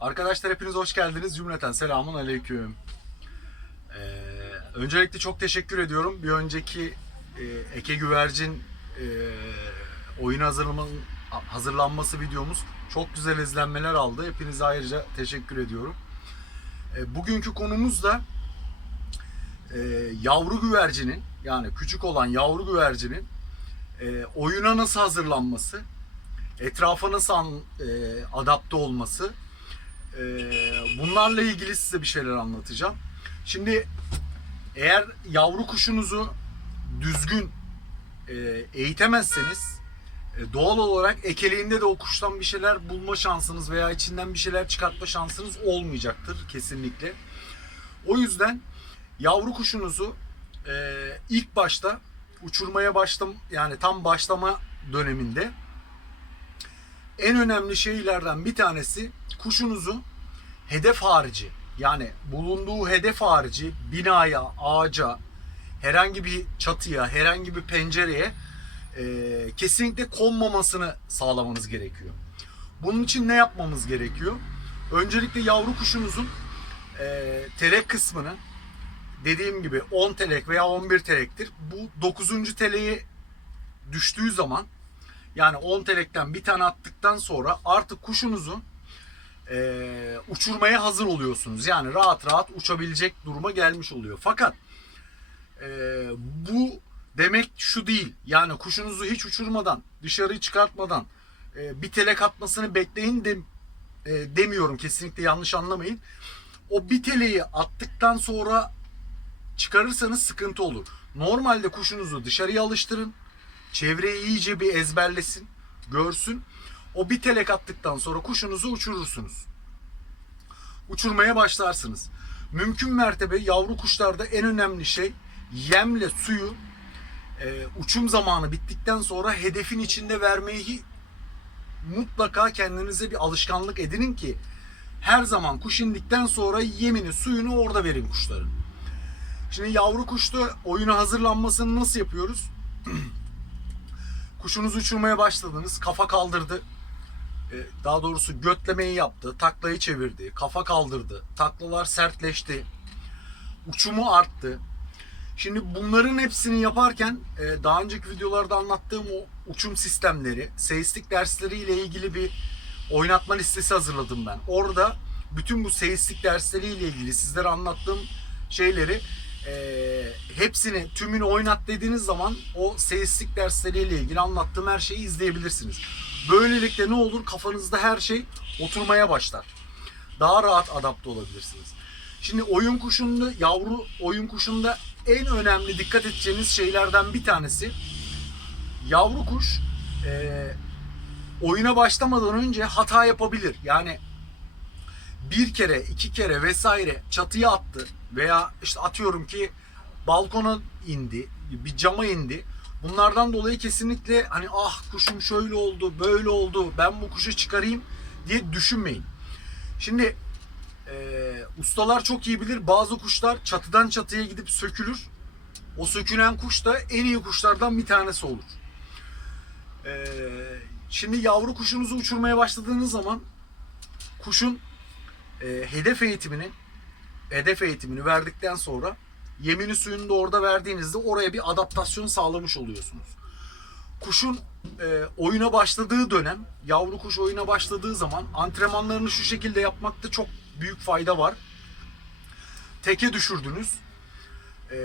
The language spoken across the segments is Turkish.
Arkadaşlar hepiniz hoş geldiniz. Cümleten selamun aleyküm. Ee, öncelikle çok teşekkür ediyorum. Bir önceki e, Eke Güvercin e, oyun hazırlanması videomuz çok güzel izlenmeler aldı. Hepinize ayrıca teşekkür ediyorum. E, bugünkü konumuz da e, yavru güvercinin yani küçük olan yavru güvercinin e, oyuna nasıl hazırlanması, etrafa nasıl an- e, adapte olması, bunlarla ilgili size bir şeyler anlatacağım. Şimdi eğer yavru kuşunuzu düzgün e, eğitemezseniz e, doğal olarak ekeliğinde de o kuştan bir şeyler bulma şansınız veya içinden bir şeyler çıkartma şansınız olmayacaktır kesinlikle. O yüzden yavru kuşunuzu e, ilk başta uçurmaya başlam yani tam başlama döneminde en önemli şeylerden bir tanesi kuşunuzu hedef harici yani bulunduğu hedef harici binaya, ağaca, herhangi bir çatıya, herhangi bir pencereye e, kesinlikle konmamasını sağlamanız gerekiyor. Bunun için ne yapmamız gerekiyor? Öncelikle yavru kuşunuzun e, telek kısmını dediğim gibi 10 telek veya 11 telektir. Bu 9. teleği düştüğü zaman yani 10 telekten bir tane attıktan sonra artık kuşunuzu e, uçurmaya hazır oluyorsunuz. Yani rahat rahat uçabilecek duruma gelmiş oluyor. Fakat e, bu demek şu değil. Yani kuşunuzu hiç uçurmadan, dışarı çıkartmadan e, bir telek atmasını bekleyin de, e, demiyorum. Kesinlikle yanlış anlamayın. O bir teleyi attıktan sonra çıkarırsanız sıkıntı olur. Normalde kuşunuzu dışarıya alıştırın. Çevreyi iyice bir ezberlesin, görsün. O bir telek attıktan sonra kuşunuzu uçurursunuz. Uçurmaya başlarsınız. Mümkün mertebe yavru kuşlarda en önemli şey yemle suyu e, uçum zamanı bittikten sonra hedefin içinde vermeyi mutlaka kendinize bir alışkanlık edinin ki her zaman kuş indikten sonra yemini suyunu orada verin kuşların. Şimdi yavru kuşta oyuna hazırlanmasını nasıl yapıyoruz? Kuşunuz uçurmaya başladınız, kafa kaldırdı. Ee, Daha doğrusu götlemeyi yaptı, taklayı çevirdi, kafa kaldırdı, taklalar sertleşti, uçumu arttı. Şimdi bunların hepsini yaparken e, daha önceki videolarda anlattığım o uçum sistemleri, seyistik dersleriyle ilgili bir oynatma listesi hazırladım ben. Orada bütün bu seyistik dersleriyle ilgili sizlere anlattığım şeyleri e, hepsini tümünü oynat dediğiniz zaman o seyistik dersleriyle ilgili anlattığım her şeyi izleyebilirsiniz. Böylelikle ne olur kafanızda her şey oturmaya başlar. Daha rahat adapte olabilirsiniz. Şimdi oyun kuşunda yavru oyun kuşunda en önemli dikkat edeceğiniz şeylerden bir tanesi yavru kuş e, oyuna başlamadan önce hata yapabilir. Yani bir kere, iki kere vesaire çatıya attı veya işte atıyorum ki balkona indi, bir cama indi. Bunlardan dolayı kesinlikle hani ah kuşum şöyle oldu, böyle oldu, ben bu kuşu çıkarayım diye düşünmeyin. Şimdi e, ustalar çok iyi bilir bazı kuşlar çatıdan çatıya gidip sökülür. O sökülen kuş da en iyi kuşlardan bir tanesi olur. E, şimdi yavru kuşunuzu uçurmaya başladığınız zaman kuşun e, hedef eğitimini hedef eğitimini verdikten sonra yemini suyunu da orada verdiğinizde oraya bir adaptasyon sağlamış oluyorsunuz. Kuşun e, oyuna başladığı dönem, yavru kuş oyuna başladığı zaman antrenmanlarını şu şekilde yapmakta çok büyük fayda var. Teke düşürdünüz. E,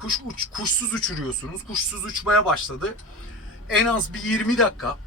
kuş uç, kuşsuz uçuruyorsunuz. Kuşsuz uçmaya başladı. En az bir 20 dakika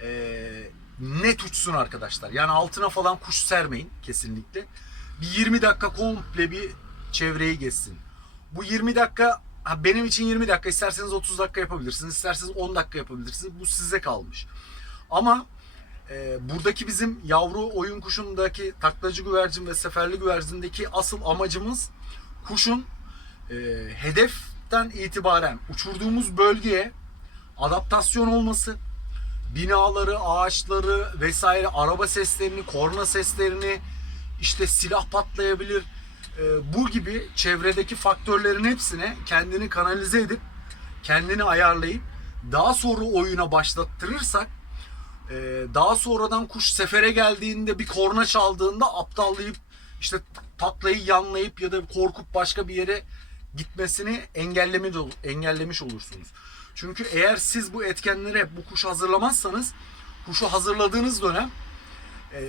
e, net uçsun arkadaşlar. Yani altına falan kuş sermeyin kesinlikle. Bir 20 dakika komple bir çevreyi geçsin. Bu 20 dakika ha benim için 20 dakika isterseniz 30 dakika yapabilirsiniz. isterseniz 10 dakika yapabilirsiniz. Bu size kalmış. Ama e, buradaki bizim yavru oyun kuşundaki taklacı güvercin ve seferli güvercindeki asıl amacımız kuşun e, hedeften itibaren uçurduğumuz bölgeye adaptasyon olması, binaları, ağaçları vesaire, araba seslerini, korna seslerini, işte silah patlayabilir, bu gibi çevredeki faktörlerin hepsine kendini kanalize edip, kendini ayarlayıp daha sonra oyuna başlattırırsak Ee, daha sonradan kuş sefere geldiğinde bir korna çaldığında aptallayıp işte taklayı yanlayıp ya da korkup başka bir yere gitmesini engellemiş, engellemiş olursunuz. Çünkü eğer siz bu etkenlere bu kuşu hazırlamazsanız kuşu hazırladığınız dönem ee,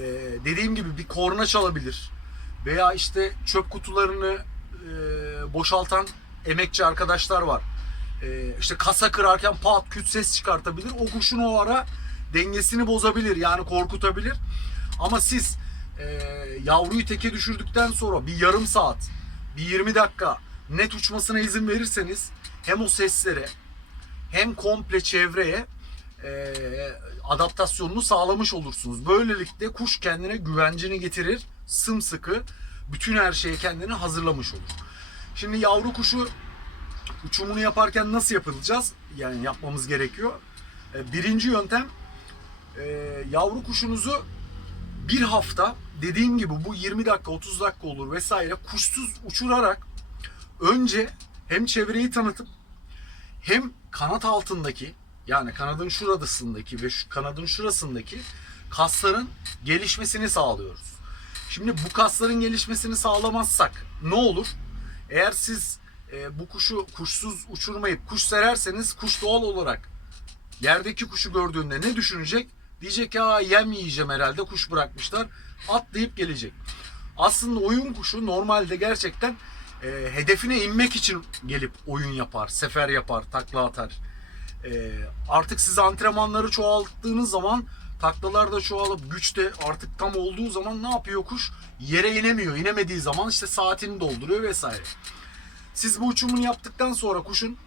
dediğim gibi bir korna çalabilir veya işte çöp kutularını e, boşaltan emekçi arkadaşlar var. E, işte kasa kırarken pat küt ses çıkartabilir. O kuşun o ara dengesini bozabilir yani korkutabilir. Ama siz e, yavruyu teke düşürdükten sonra bir yarım saat, bir 20 dakika net uçmasına izin verirseniz hem o seslere hem komple çevreye e, adaptasyonunu sağlamış olursunuz. Böylelikle kuş kendine güvencini getirir, sımsıkı bütün her şeye kendini hazırlamış olur. Şimdi yavru kuşu uçumunu yaparken nasıl yapılacağız? Yani yapmamız gerekiyor. E, Birinci yöntem e, yavru kuşunuzu bir hafta dediğim gibi bu 20 dakika 30 dakika olur vesaire kuşsuz uçurarak önce hem çevreyi tanıtıp hem kanat altındaki yani kanadın şuradasındaki ve şu kanadın şurasındaki kasların gelişmesini sağlıyoruz. Şimdi bu kasların gelişmesini sağlamazsak ne olur? Eğer siz e, bu kuşu kuşsuz uçurmayıp kuş sererseniz kuş doğal olarak yerdeki kuşu gördüğünde ne düşünecek? Diyecek ya yem yiyeceğim herhalde kuş bırakmışlar. Atlayıp gelecek. Aslında oyun kuşu normalde gerçekten e, hedefine inmek için gelip oyun yapar, sefer yapar, takla atar. E, artık siz antrenmanları çoğalttığınız zaman taklalar da çoğalıp güç de artık tam olduğu zaman ne yapıyor kuş? Yere inemiyor. İnemediği zaman işte saatini dolduruyor vesaire. Siz bu uçumunu yaptıktan sonra kuşun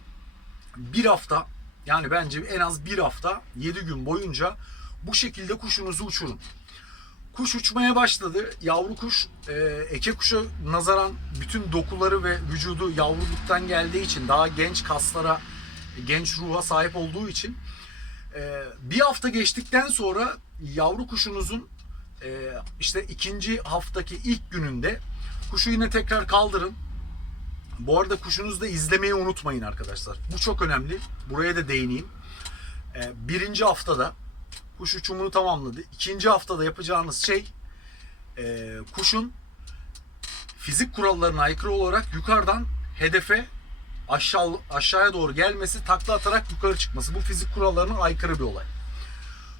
bir hafta yani bence en az bir hafta 7 gün boyunca bu şekilde kuşunuzu uçurun. Kuş uçmaya başladı. Yavru kuş e, eke kuşa nazaran bütün dokuları ve vücudu yavruluktan geldiği için daha genç kaslara, genç ruha sahip olduğu için e, bir hafta geçtikten sonra yavru kuşunuzun e, işte ikinci haftaki ilk gününde kuşu yine tekrar kaldırın. Bu arada kuşunuzu da izlemeyi unutmayın arkadaşlar. Bu çok önemli. Buraya da değineyim. E, birinci haftada kuş uçumunu tamamladı. İkinci haftada yapacağınız şey e, kuşun fizik kurallarına aykırı olarak yukarıdan hedefe aşağı aşağıya doğru gelmesi, takla atarak yukarı çıkması. Bu fizik kurallarına aykırı bir olay.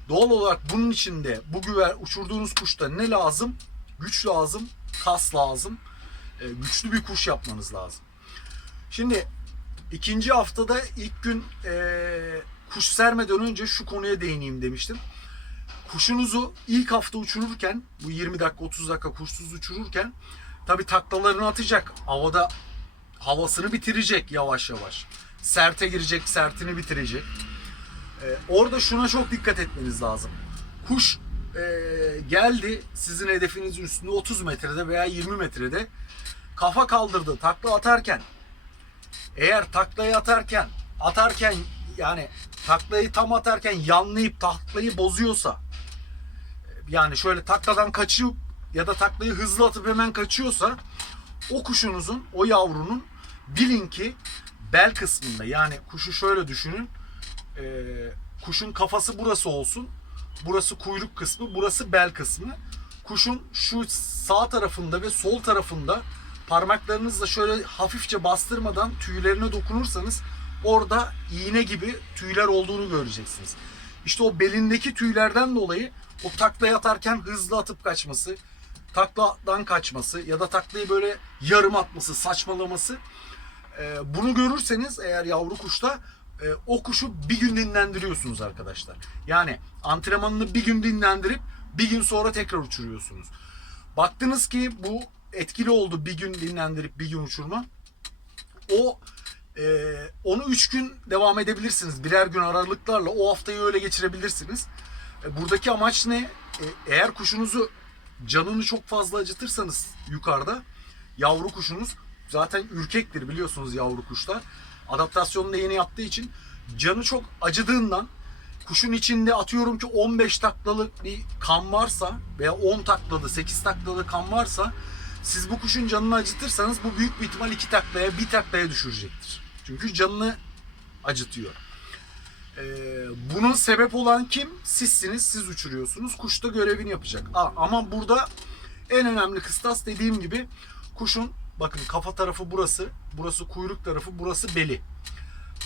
Doğal olarak bunun içinde bu güver uçurduğunuz kuşta ne lazım? Güç lazım, kas lazım. E, güçlü bir kuş yapmanız lazım. Şimdi ikinci haftada ilk gün e, kuş sermeden önce şu konuya değineyim demiştim. Kuşunuzu ilk hafta uçururken bu 20 dakika 30 dakika kuşsuz uçururken tabi taklalarını atacak. Havada havasını bitirecek yavaş yavaş. Serte girecek, sertini bitirecek. Ee, orada şuna çok dikkat etmeniz lazım. Kuş e, geldi sizin hedefinizin üstünde 30 metrede veya 20 metrede kafa kaldırdı takla atarken eğer taklayı atarken atarken yani taklayı tam atarken yanlayıp taklayı bozuyorsa yani şöyle takladan kaçıyor ya da taklayı hızlı atıp hemen kaçıyorsa o kuşunuzun, o yavrunun bilin ki bel kısmında yani kuşu şöyle düşünün e, kuşun kafası burası olsun burası kuyruk kısmı burası bel kısmı kuşun şu sağ tarafında ve sol tarafında parmaklarınızla şöyle hafifçe bastırmadan tüylerine dokunursanız orada iğne gibi tüyler olduğunu göreceksiniz. İşte o belindeki tüylerden dolayı o taklayı atarken hızlı atıp kaçması, takladan kaçması ya da taklayı böyle yarım atması, saçmalaması e, bunu görürseniz eğer yavru kuşta e, o kuşu bir gün dinlendiriyorsunuz arkadaşlar. Yani antrenmanını bir gün dinlendirip bir gün sonra tekrar uçuruyorsunuz. Baktınız ki bu etkili oldu bir gün dinlendirip bir gün uçurma. O e, onu 3 gün devam edebilirsiniz. Birer gün aralıklarla o haftayı öyle geçirebilirsiniz. E, buradaki amaç ne? E, eğer kuşunuzu canını çok fazla acıtırsanız yukarıda yavru kuşunuz zaten ürkektir biliyorsunuz yavru kuşlar. Adaptasyonunu da yeni yaptığı için canı çok acıdığından kuşun içinde atıyorum ki 15 taklalık bir kan varsa veya 10 taklalı 8 taklalı kan varsa siz bu kuşun canını acıtırsanız bu büyük bir ihtimal iki taklaya bir taklaya düşürecektir. Çünkü canını acıtıyor. Ee, bunun sebep olan kim? Sizsiniz. Siz uçuruyorsunuz. Kuş da görevini yapacak. Aa, ama burada en önemli kıstas dediğim gibi kuşun bakın kafa tarafı burası. Burası kuyruk tarafı. Burası beli.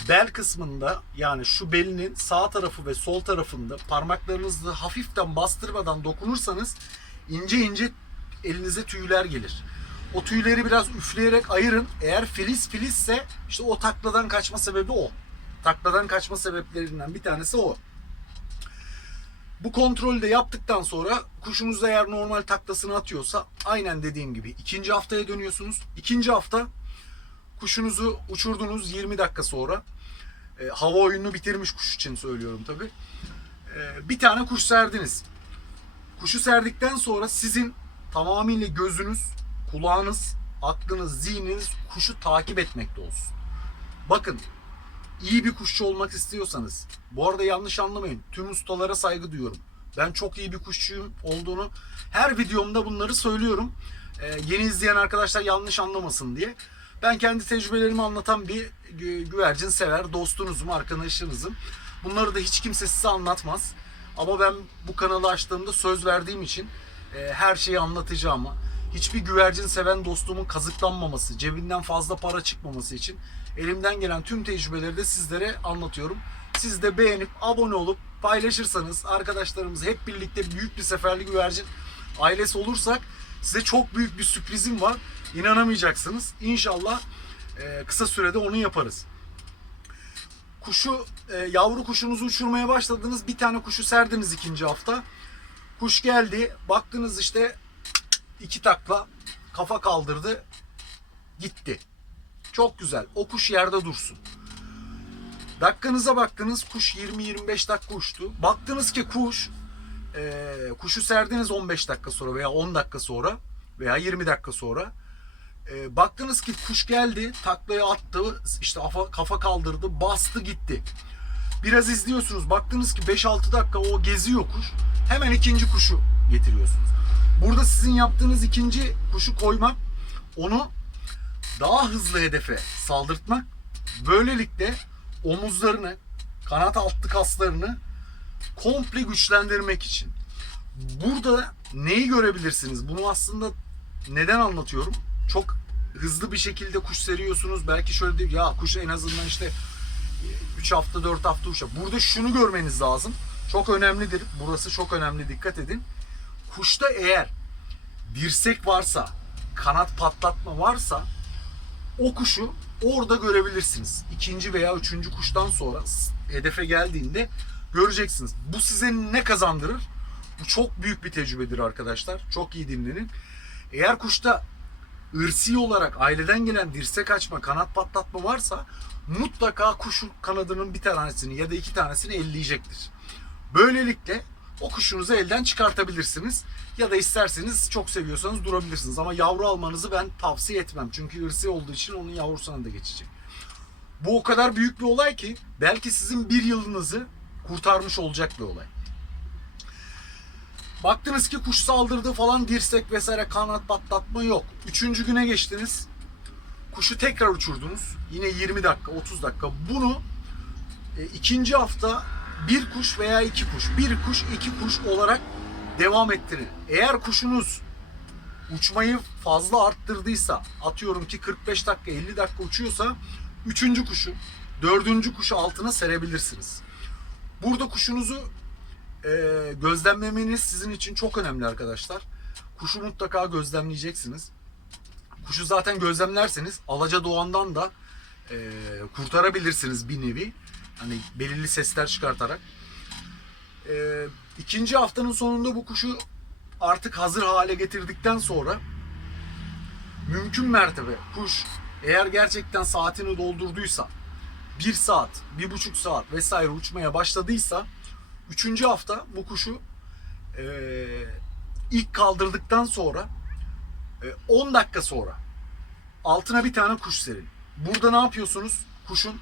Bel kısmında yani şu belinin sağ tarafı ve sol tarafında parmaklarınızla hafiften bastırmadan dokunursanız ince ince elinize tüyler gelir. O tüyleri biraz üfleyerek ayırın. Eğer filiz filizse işte o takladan kaçma sebebi o. Takladan kaçma sebeplerinden bir tanesi o. Bu kontrolü de yaptıktan sonra kuşunuz eğer normal taklasını atıyorsa aynen dediğim gibi ikinci haftaya dönüyorsunuz. İkinci hafta kuşunuzu uçurdunuz 20 dakika sonra. E, hava oyununu bitirmiş kuş için söylüyorum tabi. bir tane kuş serdiniz. Kuşu serdikten sonra sizin tamamıyla gözünüz, kulağınız, aklınız, zihniniz kuşu takip etmekte olsun. Bakın iyi bir kuşçu olmak istiyorsanız, bu arada yanlış anlamayın, tüm ustalara saygı duyuyorum. Ben çok iyi bir kuşçuyum olduğunu her videomda bunları söylüyorum. Ee, yeni izleyen arkadaşlar yanlış anlamasın diye. Ben kendi tecrübelerimi anlatan bir gü- güvercin sever, dostunuzum, arkadaşınızım. Bunları da hiç kimse size anlatmaz. Ama ben bu kanalı açtığımda söz verdiğim için e, her şeyi anlatacağıma, hiçbir güvercin seven dostumun kazıklanmaması, cebinden fazla para çıkmaması için elimden gelen tüm tecrübeleri de sizlere anlatıyorum. Siz de beğenip abone olup paylaşırsanız arkadaşlarımız hep birlikte büyük bir seferli güvercin ailesi olursak size çok büyük bir sürprizim var. İnanamayacaksınız. İnşallah e, kısa sürede onu yaparız. Kuşu e, yavru kuşunuzu uçurmaya başladınız. Bir tane kuşu serdiniz ikinci hafta. Kuş geldi. Baktınız işte iki takla kafa kaldırdı. Gitti. Çok güzel. O kuş yerde dursun. Dakikanıza baktınız kuş 20-25 dakika uçtu. Baktınız ki kuş e, kuşu serdiniz 15 dakika sonra veya 10 dakika sonra veya 20 dakika sonra. E, baktınız ki kuş geldi taklayı attı işte kafa, kafa kaldırdı bastı gitti. Biraz izliyorsunuz baktınız ki 5-6 dakika o geziyor kuş. Hemen ikinci kuşu getiriyorsunuz. Burada sizin yaptığınız ikinci kuşu koymak onu daha hızlı hedefe saldırtmak böylelikle omuzlarını kanat altı kaslarını komple güçlendirmek için. Burada neyi görebilirsiniz? Bunu aslında neden anlatıyorum? Çok hızlı bir şekilde kuş seriyorsunuz. Belki şöyle değil ya kuş en azından işte 3 hafta 4 hafta uçar. Burada şunu görmeniz lazım. Çok önemlidir. Burası çok önemli. Dikkat edin. Kuşta eğer dirsek varsa, kanat patlatma varsa o kuşu orada görebilirsiniz. İkinci veya üçüncü kuştan sonra hedefe geldiğinde göreceksiniz. Bu size ne kazandırır? Bu çok büyük bir tecrübedir arkadaşlar. Çok iyi dinlenin. Eğer kuşta ırsi olarak aileden gelen dirsek açma, kanat patlatma varsa mutlaka kuşun kanadının bir tanesini ya da iki tanesini elleyecektir. Böylelikle o kuşunuzu elden çıkartabilirsiniz. Ya da isterseniz çok seviyorsanız durabilirsiniz. Ama yavru almanızı ben tavsiye etmem. Çünkü ırsi olduğu için onun yavrusuna da geçecek. Bu o kadar büyük bir olay ki belki sizin bir yılınızı kurtarmış olacak bir olay. Baktınız ki kuş saldırdı falan dirsek vesaire kanat patlatma yok. Üçüncü güne geçtiniz. Kuşu tekrar uçurdunuz. Yine 20 dakika 30 dakika. Bunu e, ikinci hafta bir kuş veya iki kuş, bir kuş iki kuş olarak devam ettirin. Eğer kuşunuz uçmayı fazla arttırdıysa, atıyorum ki 45 dakika 50 dakika uçuyorsa, üçüncü kuşu, dördüncü kuşu altına serebilirsiniz. Burada kuşunuzu e, gözlemlemeniz sizin için çok önemli arkadaşlar. Kuşu mutlaka gözlemleyeceksiniz. Kuşu zaten gözlemlerseniz Alaca Doğan'dan da e, kurtarabilirsiniz bir nevi. Hani belirli sesler çıkartarak. E, ikinci haftanın sonunda bu kuşu artık hazır hale getirdikten sonra mümkün mertebe kuş eğer gerçekten saatini doldurduysa bir saat, bir buçuk saat vesaire uçmaya başladıysa üçüncü hafta bu kuşu e, ilk kaldırdıktan sonra e, 10 dakika sonra altına bir tane kuş serin. Burada ne yapıyorsunuz? Kuşun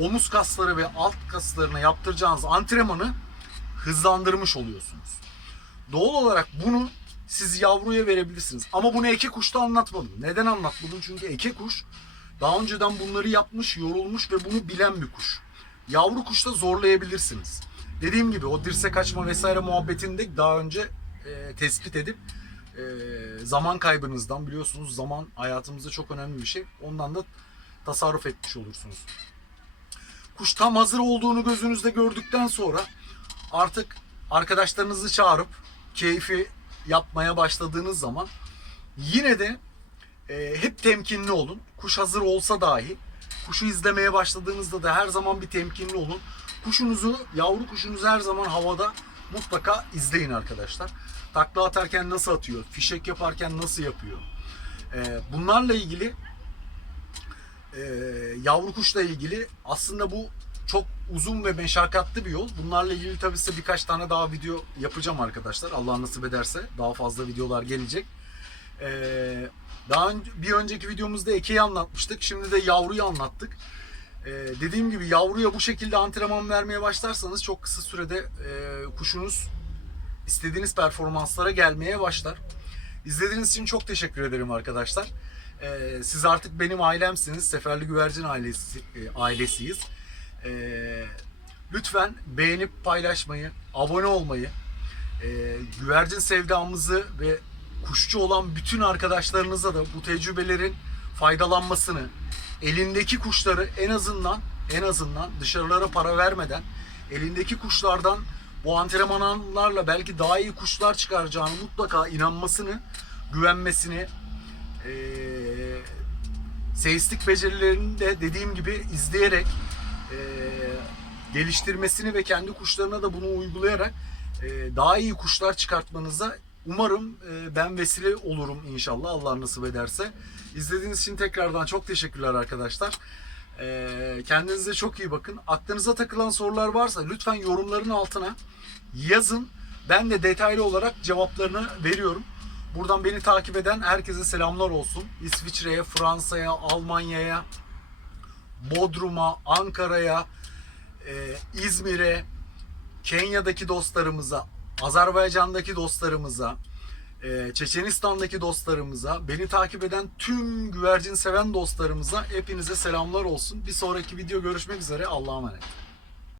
omuz kasları ve alt kaslarına yaptıracağınız antrenmanı hızlandırmış oluyorsunuz. Doğal olarak bunu siz yavruya verebilirsiniz. Ama bunu eke kuşta anlatmadım. Neden anlatmadım? Çünkü eke kuş daha önceden bunları yapmış, yorulmuş ve bunu bilen bir kuş. yavru kuşta zorlayabilirsiniz. Dediğim gibi o dirsek açma vesaire muhabbetini de daha önce e, tespit edip e, zaman kaybınızdan biliyorsunuz zaman hayatımızda çok önemli bir şey. Ondan da tasarruf etmiş olursunuz. Kuş tam hazır olduğunu gözünüzde gördükten sonra artık arkadaşlarınızı çağırıp keyfi yapmaya başladığınız zaman yine de e, hep temkinli olun. Kuş hazır olsa dahi kuşu izlemeye başladığınızda da her zaman bir temkinli olun. Kuşunuzu, yavru kuşunuzu her zaman havada mutlaka izleyin arkadaşlar. Takla atarken nasıl atıyor, fişek yaparken nasıl yapıyor. E, bunlarla ilgili e, yavru kuşla ilgili aslında bu çok uzun ve meşakkatli bir yol. Bunlarla ilgili tabii size birkaç tane daha video yapacağım arkadaşlar. Allah nasip ederse daha fazla videolar gelecek. Ee, daha önce, bir önceki videomuzda ekeyi anlatmıştık. Şimdi de yavruyu anlattık. Ee, dediğim gibi yavruya bu şekilde antrenman vermeye başlarsanız çok kısa sürede e, kuşunuz istediğiniz performanslara gelmeye başlar. İzlediğiniz için çok teşekkür ederim arkadaşlar. Ee, siz artık benim ailemsiniz. Seferli Güvercin ailesi, e, ailesiyiz. Ee, lütfen beğenip paylaşmayı, abone olmayı, e, güvercin sevdamızı ve kuşçu olan bütün arkadaşlarınıza da bu tecrübelerin faydalanmasını, elindeki kuşları en azından en azından dışarılara para vermeden elindeki kuşlardan bu antrenmanlarla belki daha iyi kuşlar çıkaracağını mutlaka inanmasını, güvenmesini, eee seyistik becerilerini de dediğim gibi izleyerek eee, geliştirmesini ve kendi kuşlarına da bunu uygulayarak eee, daha iyi kuşlar çıkartmanıza umarım eee, ben vesile olurum inşallah Allah nasip ederse. İzlediğiniz için tekrardan çok teşekkürler arkadaşlar. Eee, kendinize çok iyi bakın. Aklınıza takılan sorular varsa lütfen yorumların altına yazın. Ben de detaylı olarak cevaplarını veriyorum. Buradan beni takip eden herkese selamlar olsun. İsviçre'ye, Fransa'ya, Almanya'ya, Bodrum'a, Ankara'ya, e, İzmir'e, Kenya'daki dostlarımıza, Azerbaycan'daki dostlarımıza, e, Çeçenistan'daki dostlarımıza, beni takip eden tüm güvercin seven dostlarımıza hepinize selamlar olsun. Bir sonraki video görüşmek üzere. Allah'a emanet.